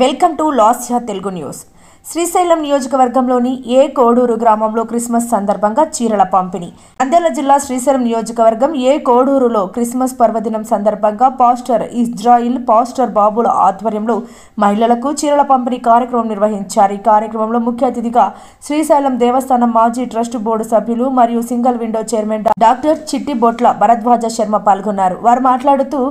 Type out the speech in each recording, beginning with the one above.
Welcome to Lasya Telugu news. Srisailam నియోజకవర్గంలోని ఏ కోడూరు గ్రామంలో Christmas సందర్భంగా చీరల పంపిణీ. నంద్యాల జిల్లా శ్రీశైలం నియోజకవర్గం ఏ కోడూరులో క్రిస్మస్ పర్వదినం సందర్భంగా పాస్టర్ ఇజ్రాయిల్, పాస్టర్ బాబుల ఆధ్వర్యంలో మహిళలకు చీరల పంపిణీ కార్యక్రమం నిర్వహించారు. ఈ కార్యక్రమంలో ముఖ్య అతిథిగా శ్రీశైలం దేవస్థానం మాజీ ట్రస్ట్ బోర్డు సభ్యులు మరియు single window chairman doctor Chittibotla Bharadwaj Sharma పాల్గొన్నారు. వారు మాట్లాడుతూ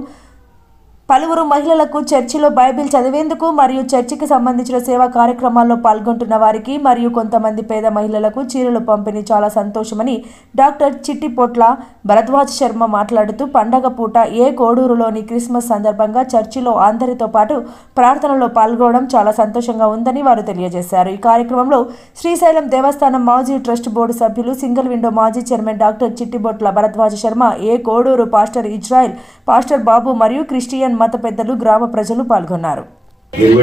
పలువురు మహిళలకు చర్చిలో బైబిల్ చదివేందుకు మరియు చర్చికి సంబంధించిన సేవా కార్యక్రమాల్లో పాల్గొంటున్న వారికి మరియు కొంతమంది పేద మహిళలకు చీరలు పంపిణీ చాలా సంతోషమని డాక్టర్ చిట్టిపొట్ల భరద్వాజ శర్మ మాట్లాడుతూ పండగ పూట ఏ కోడూరులోని క్రిస్మస్ సందర్భంగా చర్చిలో అందరితో పాటు ప్రార్థనలో పాల్గొనడం చాలా సంతోషంగా ఉందని వారు తెలియజేశారు. ఈ కార్యక్రమంలో శ్రీశైలం దేవస్థానం మాజీ ట్రస్ట్ బోర్డు సభ్యులు, సింగిల్ విండో మాజీ చైర్మన్ డాక్టర్ చిట్టిబొట్ల భరద్వాజ శర్మ, ఏ కోడూరు పాస్టర్ ఇజ్రాయిల్, పాస్టర్ బాబు మరియు క్రిస్టియన్ మత పెద్దలు, గ్రామ ప్రజలు పాల్గొన్నారు. నేను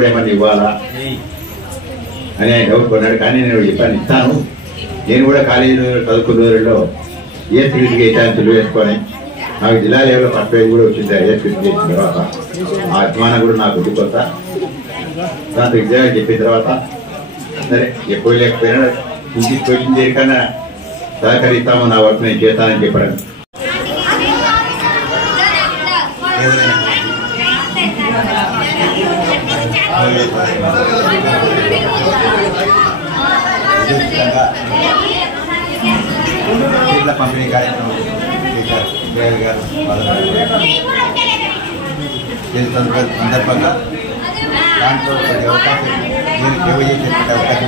కూడా కాలేజీలో చదువుకున్న రోజుల్లో ఏ స్క్రిప్ట్కి అయితే వేసుకొని నాకు జిల్లా లెవెల్లో ఫస్ట్ ప్రైజ్ కూడా వచ్చింది. ఏ స్క్రిప్ట్ చేసిన తర్వాత ఆ అభిమానం కూడా నాకు ఉండిపోతా. దాంతో ఎగ్జామ్ చెప్పిన తర్వాత సరే ఎక్కువ లేకపోయినా ఇంటికి వచ్చింది దేనికన్నా సహకరిస్తాము, నా వర్క్ నేను చేస్తానని చెప్పడం. పంపిణీ కార్యక్రమం సందర్భంగా దాంట్లో అవకాశం నేను సేవ చేసేటువంటి అవకాశం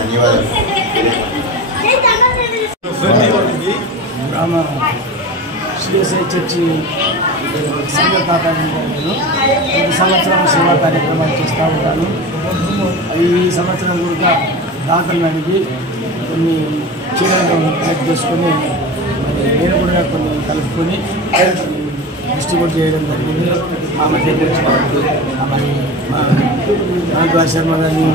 ధన్యవాదాలు. శ్రీశై చర్చి సంఘాన్ని ప్రతి సంవత్సరం సేవా కార్యక్రమాలు చేస్తూ ఉంటాను. ఈ సంవత్సరం కూడా దాతలను అడిగి కొన్ని చీరలను కలెక్ట్ చేసుకొని నేను కూడా కొన్ని కలుపుకొని డిస్ట్రిబ్యూట్ చేయడం జరిగింది. మా మధ్య మరి భరద్వాజ శర్మ గారికి,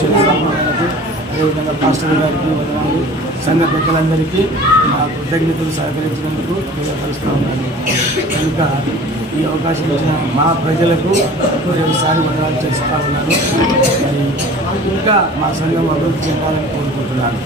శర్మ గారికి, అదేవిధంగా పాస్టర్ గారికి, వదనాలు, సంఘ పెద్దలందరికీ మా కృతజ్ఞతలు సహకరించినందుకు తెలియపరుస్తూ ఉన్నాను. కనుక ఈ అవకాశం ఇచ్చిన మా ప్రజలకు ఒకసారి వదనాలు చేస్తూ ఉన్నాను. ఇంకా మా సంఘం అభివృద్ధి చెందాలని కోరుకుంటున్నాను.